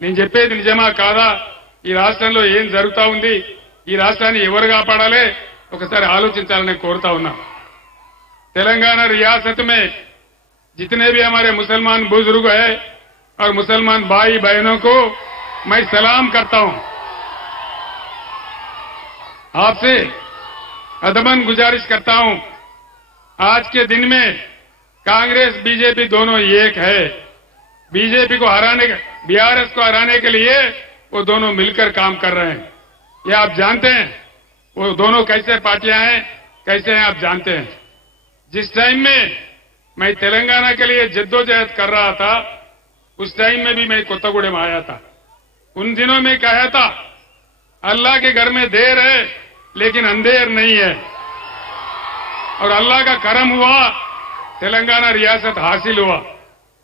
నేను చెప్పేది నిజమా కాదా, ఈ రాష్ట్రంలో ఏం జరుగుతా ఉంది, ఈ రాష్ట్రాన్ని ఎవరు కాపాడాలి ఒకసారి ఆలోచించాలని కోరుతా ఉన్నా। तेलंगाना रियासत में जितने भी हमारे मुसलमान बुजुर्ग हैं और मुसलमान भाई बहनों को मैं सलाम करता हूं। आपसे अदबन गुजारिश करता हूं, आज के दिन में कांग्रेस बीजेपी दोनों एक है। बीजेपी को हराने, बीआरएस को हराने के लिए वो दोनों मिलकर काम कर रहे हैं। ये आप जानते हैं वो दोनों कैसे पार्टियां हैं, कैसे हैं आप जानते हैं। जिस टाइम में मैं तेलंगाना के लिए जद्दोजहद कर रहा था उस टाइम में भी मैं कोत्तागुड़े में आया था। उन दिनों में कहा था अल्लाह के घर में देर है लेकिन अंधेर नहीं है, और अल्लाह का करम हुआ, तेलंगाना रियासत हासिल हुआ।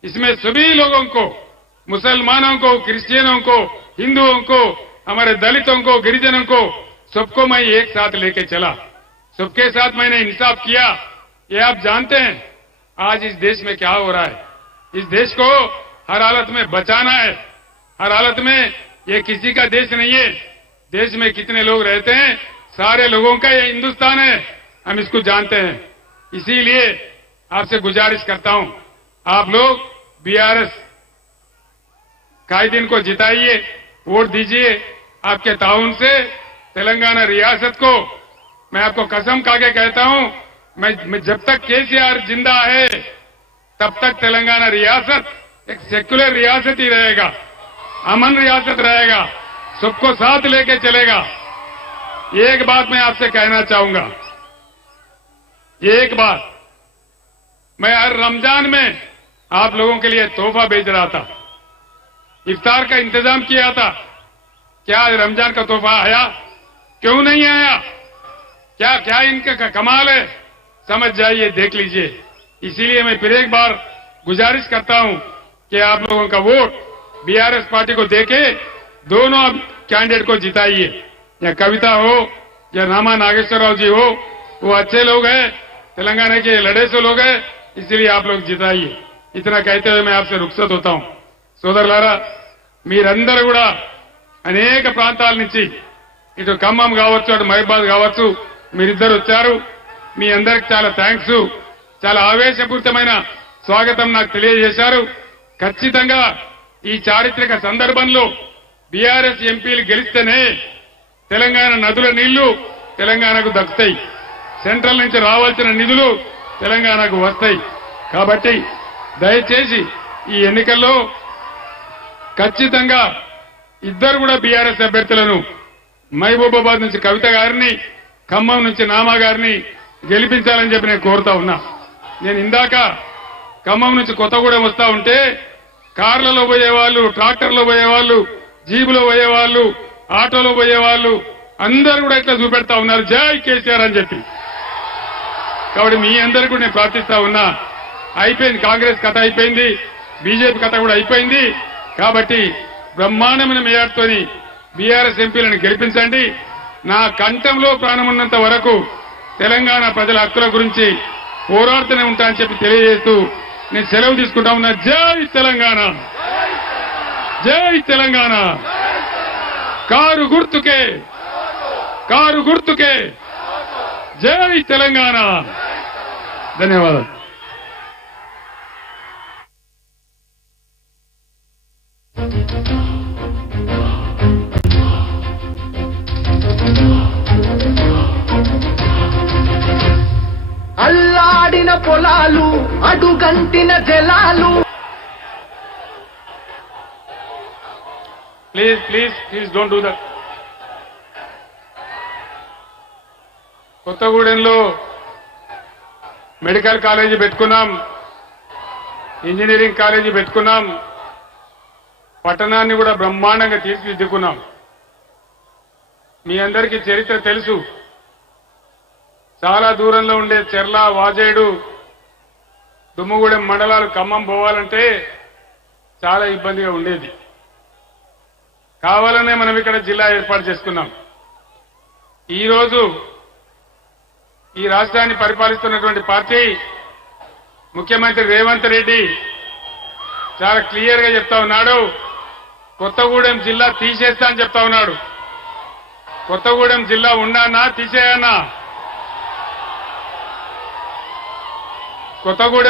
इसमें सभी लोगों को, मुसलमानों को, क्रिश्चियनों को, हिंदुओं को, हमारे दलितों को, गिरिजनों को, सबको मैं एक साथ लेके चला, सबके साथ मैंने इंसाफ किया। ये आप जानते हैं आज इस देश में क्या हो रहा है। इस देश को हर हालत में बचाना है, हर हालत में। ये किसी का देश नहीं है, देश में कितने लोग रहते हैं सारे लोगों का ये हिंदुस्तान है, हम इसको जानते हैं। इसीलिए आपसे गुजारिश करता हूं, आप लोग बीआरएस कायदीन को जिताइए, वोट दीजिए। आपके ताउन से तेलंगाना रियासत को मैं आपको कसम खा के कहता हूं, मैं जब तक केसीआर जिंदा है तब तक तेलंगाना रियासत एक सेक्युलर रियासत ही रहेगा, अमन रियासत रहेगा, सबको साथ लेके चलेगा। एक बात मैं आपसे कहना चाहूंगा, एक बात, मैं हर रमजान में आप लोगों के लिए तोहफा भेज रहा था, इफ्तार का इंतजाम किया था। क्या रमजान का तोहफा आया? क्यों नहीं आया? क्या क्या इनका कमाल है, समझ जाइए, देख लीजिए। इसीलिए मैं फिर एक बार गुजारिश करता हूं कि आप लोगों का वोट बीआरएस पार्टी को देके दोनों कैंडिडेट को जिताइए, या कविता हो या नामा नागेश्वर राव जी हो, वो अच्छे लोग हैं, तेलंगाना के लड़े से लोग हैं, इसलिए आप लोग जिताइए। इतना कहते हुए मैं आपसे रुखसत होता हूं। సోదరులారా, మీరందరూ కూడా అనేక ప్రాంతాల నుంచి ఇటు ఖమ్మం కావచ్చు, అటు మహబాద్ కావచ్చు, మీరిద్దరు వచ్చారు। మీ అందరికి చాలా థ్యాంక్స్। చాలా ఆవేశపూరితమైన స్వాగతం నాకు తెలియజేశారు। ఖచ్చితంగా ఈ చారిత్రక సందర్భంలో బీఆర్ఎస్ ఎంపీలు గెలిస్తేనే తెలంగాణ నదుల నీళ్లు తెలంగాణకు దక్కుతాయి, సెంట్రల్ నుంచి రావాల్సిన నిధులు తెలంగాణకు వస్తాయి। కాబట్టి దయచేసి ఈ ఎన్నికల్లో ఖచ్చితంగా ఇద్దరు కూడా బీఆర్ఎస్ అభ్యర్థులను, మహబూబాబాద్ నుంచి కవిత గారిని, ఖమ్మం నుంచి నామా గారిని గెలిపించాలని చెప్పి నేను కోరుతా ఉన్నా। నేను ఇందాక ఖమ్మం నుంచి కొత్తగూడెం వస్తా ఉంటే కార్లలో పోయేవాళ్ళు, ట్రాక్టర్లో పోయేవాళ్ళు, జీబులో పోయేవాళ్ళు, ఆటోలో పోయేవాళ్ళు అందరూ కూడా ఇట్లా చూపెడతా ఉన్నారు జై కేసీఆర్ అని చెప్పి। కాబట్టి మీ అందరికీ కూడా నేను ప్రార్థిస్తా ఉన్నా, అయిపోయింది కాంగ్రెస్ కథ, అయిపోయింది బీజేపీ కథ కూడా అయిపోయింది। కాబట్టి బ్రహ్మాండమైన మేయర్తోని బీఆర్ఎస్ ఎంపీలను గెలిపించండి। నా కంఠంలో ప్రాణం ఉన్నంత వరకు తెలంగాణ ప్రజల హక్కుల గురించి పోరాడుతూనే ఉంటా అని చెప్పి తెలియజేస్తూ నేను సెలవు తీసుకుంటా ఉన్నా। జై తెలంగాణ, జై తెలంగాణ, కారు గుర్తుకే, కారు గుర్తుకే, జై తెలంగాణ। ధన్యవాదాలు। అల్లాడిన పొలాలు, అడుగంటిన జలాలు। Please please please don't do that. కొత్తగూడెంలో మెడికల్ కాలేజీ పెట్టుకున్నాం, ఇంజనీరింగ్ కాలేజీ పెట్టుకున్నాం, పట్టణాన్ని కూడా బ్రహ్మాండంగా తీర్చిదిద్దుకున్నాం। మీ అందరికీ చరిత్ర తెలుసు, చాలా దూరంలో ఉండే చెర్ల, వాజేడు, దుమ్ముగూడెం మండలాలు ఖమ్మం పోవాలంటే చాలా ఇబ్బందిగా ఉండేది। కావాలనే మనం ఇక్కడ జిల్లా ఏర్పాటు చేసుకున్నాం। ఈ రోజు ఈ రాష్ట్రాన్ని పరిపాలిస్తున్నటువంటి పార్టీ ముఖ్యమంత్రి రేవంత్ రెడ్డి చాలా క్లియర్ గా చెప్తా ఉన్నాడు, కొత్తగూడెం జిల్లా తీసేస్తా అని చెప్తా ఉన్నాడు. కొత్తగూడెం జిల్లా ఉన్నానా తీసేయనా? కొత్తగూడెం